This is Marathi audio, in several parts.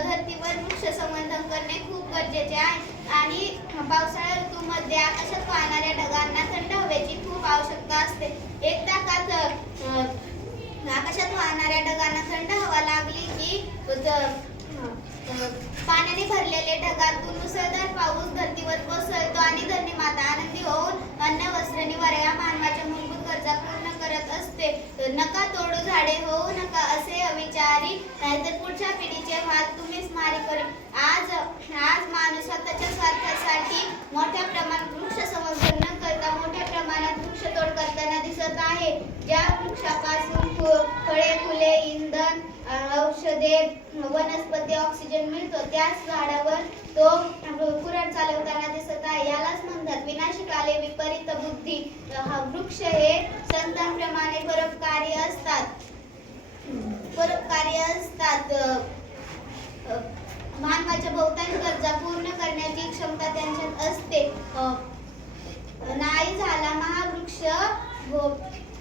धरतीवर वृक्ष संवर्धन करणे खूप गरजेचे आहे. आणि पावसाळ्या ऋतूमध्ये आकाशात वाहणाऱ्या ढगांना थंड हवेची खूप आवश्यकता असते. एक का आकाशात वाहणाऱ्या ढगांना थंड हवा लागली की पाण्याने भरलेले ढगातून मुसळधार पाऊस धरतीवर कोसळतो आणि धरणी माता आनंदी होऊन अन्न वस्त्र निवारा या मानवाच्या मूलभूत गरजा पूर्ण करत असते. नका तोडू झाडे होऊ असे अविचारी नाहीतर पुढच्या पिढीचे हात तुम्हीच मारी करी आज आज माणूस स्वतःच्या स्वार्थासाठी मोठ्या प्रमाणात वृक्ष संवर्धन न करता मोठ्या प्रमाणात वृक्षतोड करताना दिसत आहे. ज्या वृक्षापासून फु- फळे फुले इंधन औषधे वनस्पती ऑक्सिजन मिळतो त्याच झाडावर तो कुऱ्हाड चालवताना दिसत आहे. यालाच म्हणतात विनाशिकाले विपरीत बुद्धी. हा वृक्ष हे संत परोपकारी असतात कार्य असतात मानवाच्या बहुतांश गरजा पूर्ण करण्याची क्षमता त्यांच्यात असते. नाही झाला महावृक्ष हो,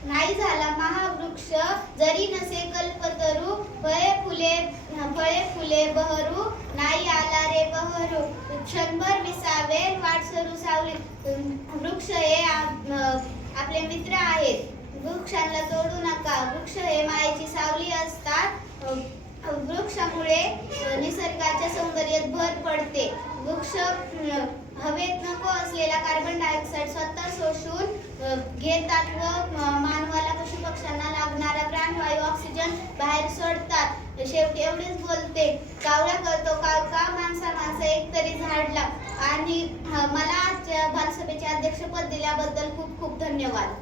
नाही झाला महावृक्ष जरी नसे कल्पतरू फळे फुले फळे फुले बहरू नाही आला रे बहरू क्षणभर विसावे वाट सरू सावले. वृक्ष हे आपले मित्र आहेत. वृक्षांना तोडू नका वृक्ष हे मायेची सावली असतात अ, वृक्षामुळे निसर्गाच्या सौंदर्यात भर पडते. वृक्ष हवेत नको असलेला कार्बन डायऑक्साईड स्वतः शोषून घेतात व मानवाला पशु पक्ष्यांना लागणारा प्राणवायू ऑक्सिजन बाहेर सोडतात. शेवटी एवढेच बोलते कावळा करतो कावका माणसा माणसा एक तरी झाडला? आणि मला आजच्या बालसभेचे अध्यक्षपद दिल्याबद्दल खूप खूप धन्यवाद.